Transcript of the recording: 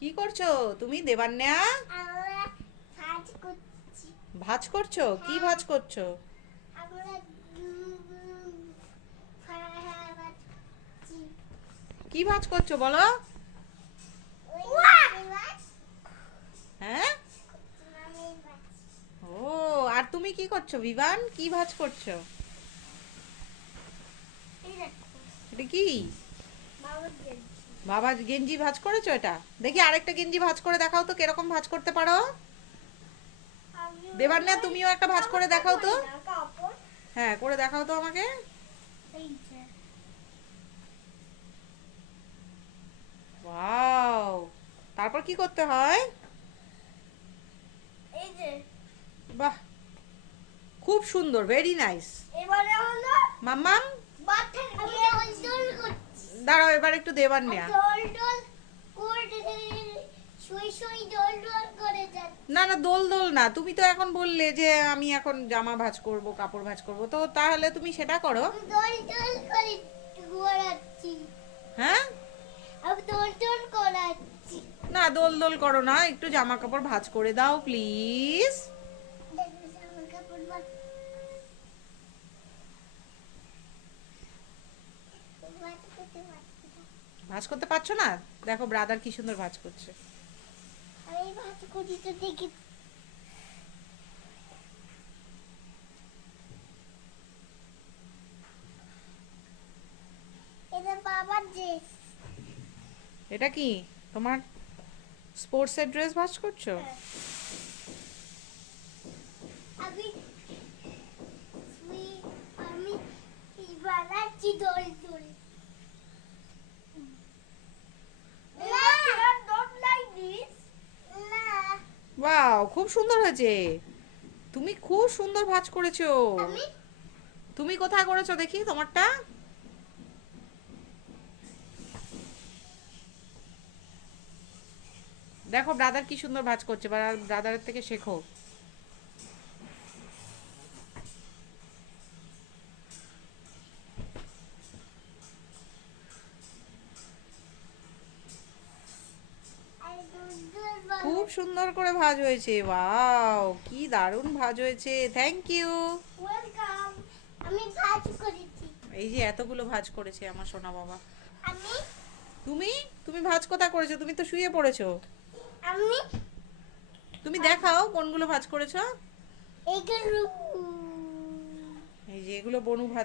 কি করছ? তুমি দেবান্যা? ভাজ করছ? কি ভাজ করছ? কি ভাজ করছ বলো? হ্যাঁ? ও, আর তুমি কি করছ বিবান? কি ভাজ করছ? এটা কি? বাবা গেঞ্জি ভাজ করেছ এটা? দেখি আরেকটা গেঞ্জি ভাজ করে দেখাও তো কীরকম ভাজ করতে পারো? দেবার না তুমিও একটা ভাজ করে দেখাও তো। হ্যাঁ করে দেখাও তো আমাকে। ওয়াও তারপর কি করতে হয়? এই যে। বাহ খুব সুন্দর ভেরি নাইস এবারে হলো মাম্মাম বাথরুম আমি দোল দোল করছি দাঁড়াও এবার একটু দেবার নেয়া। না না দোল দোল না তুমি তো এখন বললে যে আমি এখন জামা ভাঁজ করব কাপড় ভাঁজ করব তো তাহলে তুমি সেটা করো। হ্যাঁ? না দোল দোল করো না একটু জামা কাপড় ভাজ করে দাও প্লিজ দেখো জামা কাপড় বাদ বাদ করতে পারছি না। ভাঁজ করতে পারছ না? দেখো ব্রাদার কি সুন্দর ভাঁজ করছে। আমি ভাত করি তো দেখি। এটা বাবার ড্রেস এটা কি? তোমার স্পোর্টসের ড্রেস ভাজ করছ? আমি আমি- আমি বানাচ্ছি দোল দোল না ডোন্ট লাইক দিস না ওয়াও খুব সুন্দর হয়েছে। তুমি খুব সুন্দর ভাজ করেছ। তুমি কোথায় করেছ দেখি তোমারটা? দেখো ব্রাদার কি সুন্দর ভাজ করছে ব্রাদারের থেকে শেখো আই দোল দোল বানাচ্ছি। খুব সুন্দর করে ভাজ হয়েছে। ওয়াও কি দারুণ ভাজ হয়েছে। থ্যাংক ইউ ওয়েলকাম আমি ভাজ করেছি। এই যে এতগুলো ভাজ করেছে আমার সোনা বাবা। আমি? তুমি? তুমি ভাজ কোথায় করেছ? তুমি তো শুয়ে পড়েছো। আমি? তুমি দেখাও কোনগুলো ভাজ করেছ। এই যে এগুলো বনু ভাঁজ